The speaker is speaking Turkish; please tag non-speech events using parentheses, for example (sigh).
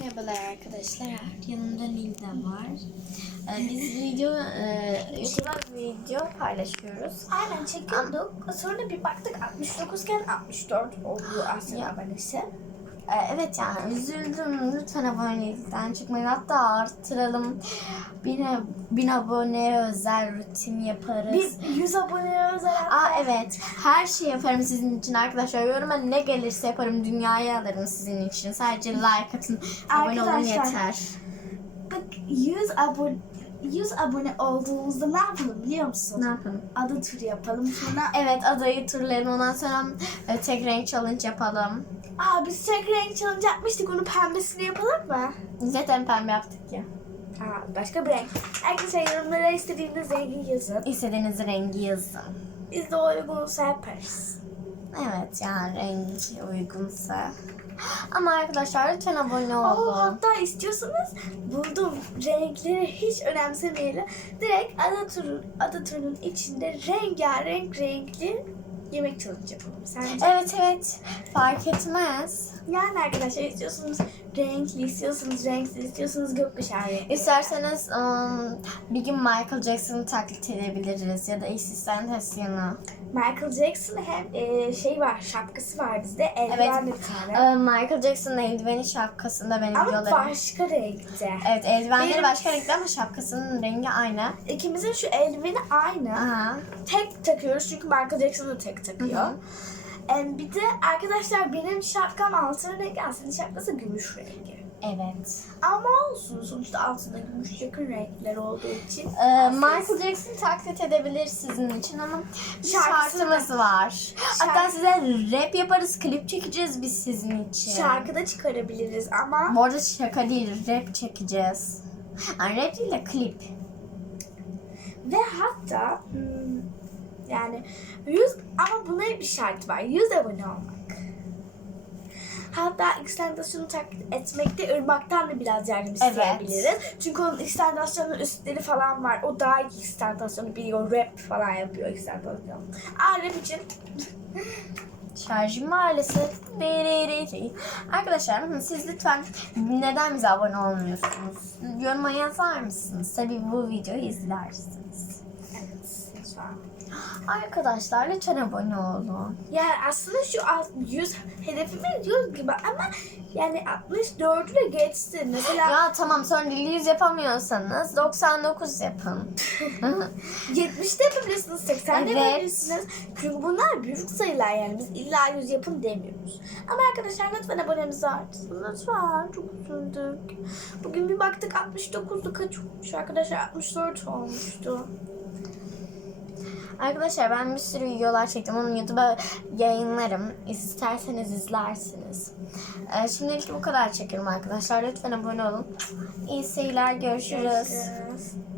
Merhabalar arkadaşlar. Yanımda Nilda var. Ee, biz video, e, YouTube'a video paylaşıyoruz. Aynen çekiyorduk. Sonra bir baktık 69 iken 64 oldu aslında abonesi. Ee, evet yani üzüldüm. Lütfen abonelikten çıkmayın. Hatta artıralım. Bin, bin aboneye özel rutin yaparız. Biz 100 abone özel. Aa evet. Her şey yaparım sizin için arkadaşlar. Yoruma ne gelirse yaparım. Dünyayı alırım sizin için. Sadece like atın. Abone olun yeter. Bak 100 abone 100 abone olduğumuzda ne yapalım biliyor musun? Ne yapalım? Adı turu yapalım. Sonra Evet adayı turlayalım. Ondan sonra e, tek renk challenge yapalım. aa biz tek renk challenge yapmıştık. Onu pembesini yapalım mı? Zaten pembe yaptık ya. Aa, başka bir renk. Arkadaşlar yorumlara istediğiniz rengi yazın. İstediğiniz rengi yazın. Biz de o uygunsa yaparız. Evet yani renk uygunsa. Ama arkadaşlar lütfen abone olun. hatta istiyorsanız buldum renkleri hiç önemsemeyelim. Direkt ada turunun içinde rengarenk renkli yemek challenge yapalım. Sence? Evet evet fark etmez. Yani arkadaşlar istiyorsanız renkli, istiyorsanız renksiz, istiyorsanız gökkuşağı rengi. İsterseniz um, bir gün Michael Jackson'ı taklit edebiliriz ya da East Tentacion'u. Michael Jackson hem e, şey var, şapkası var bizde. Eldiven bir tane. Michael Jackson'ın eldiveni şapkasında benim Ama videolarım. başka renkte. Evet eldivenleri Benim- başka renkli ama şapkasının rengi aynı. İkimizin şu eldiveni aynı. Aha. tek takıyoruz çünkü Michael Jackson da tek takıyor. Hı bir de arkadaşlar benim şapkam altın renk, Aslında şapkası gümüş rengi. Evet. Ama olsun sonuçta altında gümüş yakın renkler olduğu için. Ee, Michael Jackson taklit edebilir sizin için ama Şarkısı şartımız var. Hatta size rap yaparız, klip çekeceğiz biz sizin için. şarkıda çıkarabiliriz ama Bu arada şaka değil, rap çekeceğiz. Yani rap değil de klip. ve hatta hmm, yani 100 ama buna bir şart var. 100 abone olmak. Hatta ekstentasyonu taklit etmekte ırmaktan da biraz yardım Evet. isteyebiliriz. Çünkü onun ekstentasyonun üstleri falan var. O daha iyi ekstentasyonu biliyor. Rap falan yapıyor ekstentasyon. Aa rap için Şarjım maalesef. Arkadaşlar siz lütfen neden bize abone olmuyorsunuz? Yoruma yazar mısınız? Tabii bu videoyu izlersiniz. Lütfen. Arkadaşlar lütfen abone olun. Yani aslında şu az- 100 hedefimiz 100 gibi ama yani 64'ü de geçti. Mesela Ya tamam sonra 100 yapamıyorsanız 99 yapın. (laughs) 70 de yapabilirsiniz, 80 de Evet. yapabilirsiniz. Çünkü bunlar büyük sayılar yani. Biz illa 100 yapın demiyoruz. Ama arkadaşlar lütfen abonemizi artırsın. Lütfen. Çok üzüldük. Bugün bir baktık 69'du kaç olmuş arkadaşlar? 64 olmuştu. Arkadaşlar ben bir sürü videolar çektim. Onu YouTube'a yayınlarım. İsterseniz izlersiniz. Ee, şimdilik bu kadar çekiyorum arkadaşlar. Lütfen abone olun. İyi seyirler. Görüşürüz. Görüşürüz.